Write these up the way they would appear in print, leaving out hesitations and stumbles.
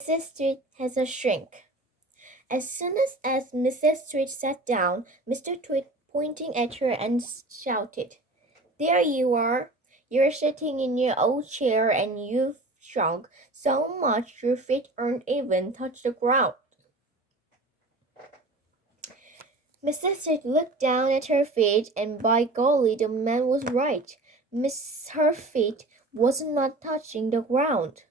Mrs. Tweed has a shrink. As soon as Mrs. Tweed sat down, Mr. Tweed pointing at her and shouted, "There you are! You're sitting in your old chair and you've shrunk so much your feet aren't even touch the ground." Mrs. Tweed looked down at her feet, and by golly, the man was right. Her feet was not touching the ground.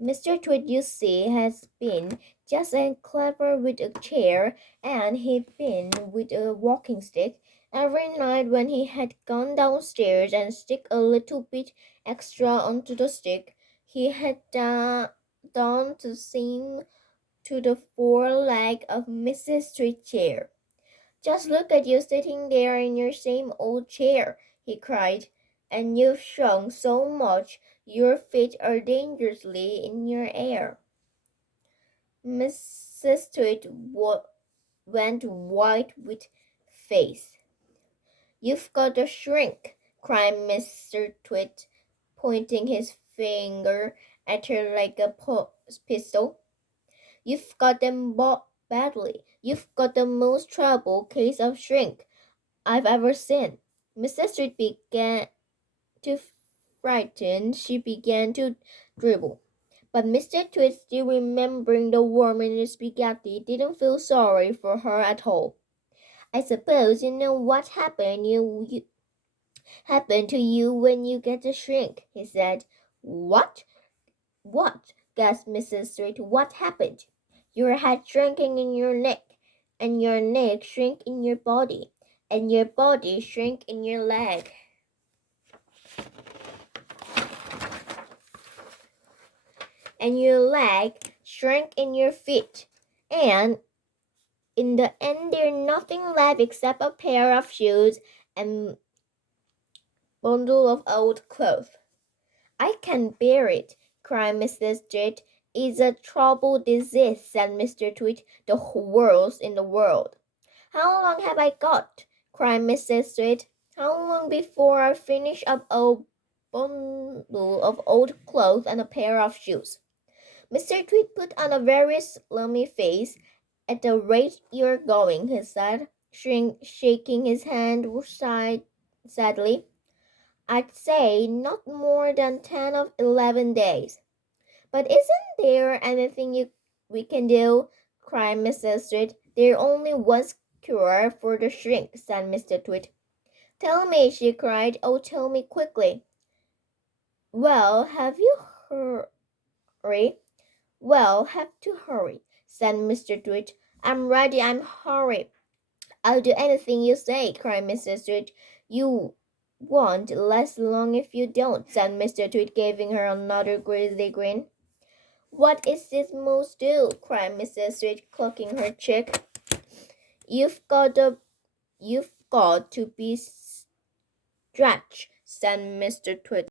Mr. Tweed, you see, has been just as clever with a chair and he'd been with a walking stick. Every night when he had gone downstairs and stick a little bit extra onto the stick, he had done the same to the foreleg of Mrs. Tweed's chair. "Just look at you sitting there in your same old chair," he cried, "and you've shrunk so much your feet are dangerously in your air." Mrs. Tweed went white with face. "You've got a shrink," cried Mr. Tweed, pointing his finger at her like a pistol. "You've got them badly. You've got the most trouble case of shrink I've ever seen." Mrs. Tweed began to frighten. She began to dribble. But Mr. Tweed, still remembering the worm in his spaghetti, didn't feel sorry for her at all. "I suppose you know what happened to you when you get a shrink," he said. "What? What?" gasped Mrs. Tweed. "What happened?" "Your head shrinking in your neck, and your neck shrink in your body, and your body shrink in your leg, and your leg shrink in your feet, and in the end there's nothing left except a pair of shoes and bundle of old clothes." "I can't bear it," cried Mrs. Tweed. "It's a trouble disease," said Mr. Tweed, "the worst in the world." "How long have I got?" cried Mrs. Tweed. "How long before I finish up a bundle of old clothes and a pair of shoes?" Mr. Tweed put on a very gloomy face. "At the rate you're going," he said, shaking his hand sadly, "I'd say not more than 10 or 11 days." "But isn't there anything we can do?" cried Mrs. Tweed. "There's only one cure for the shrink," said Mr. Tweed. "Tell me," she cried. "Oh, tell me quickly." "Well, have you hurry?" "Well, have to hurry," said Mr. Tweed. "I'm ready. I'm hurry." "I'll do anything you say," cried Mrs. Tweed. "You won't last long if you don't," said Mr. Tweed, giving her another greasy grin. "What is this must do?" cried Mrs. Tweed, clucking her cheek. You've got to be stretched," said Mr. Tweed.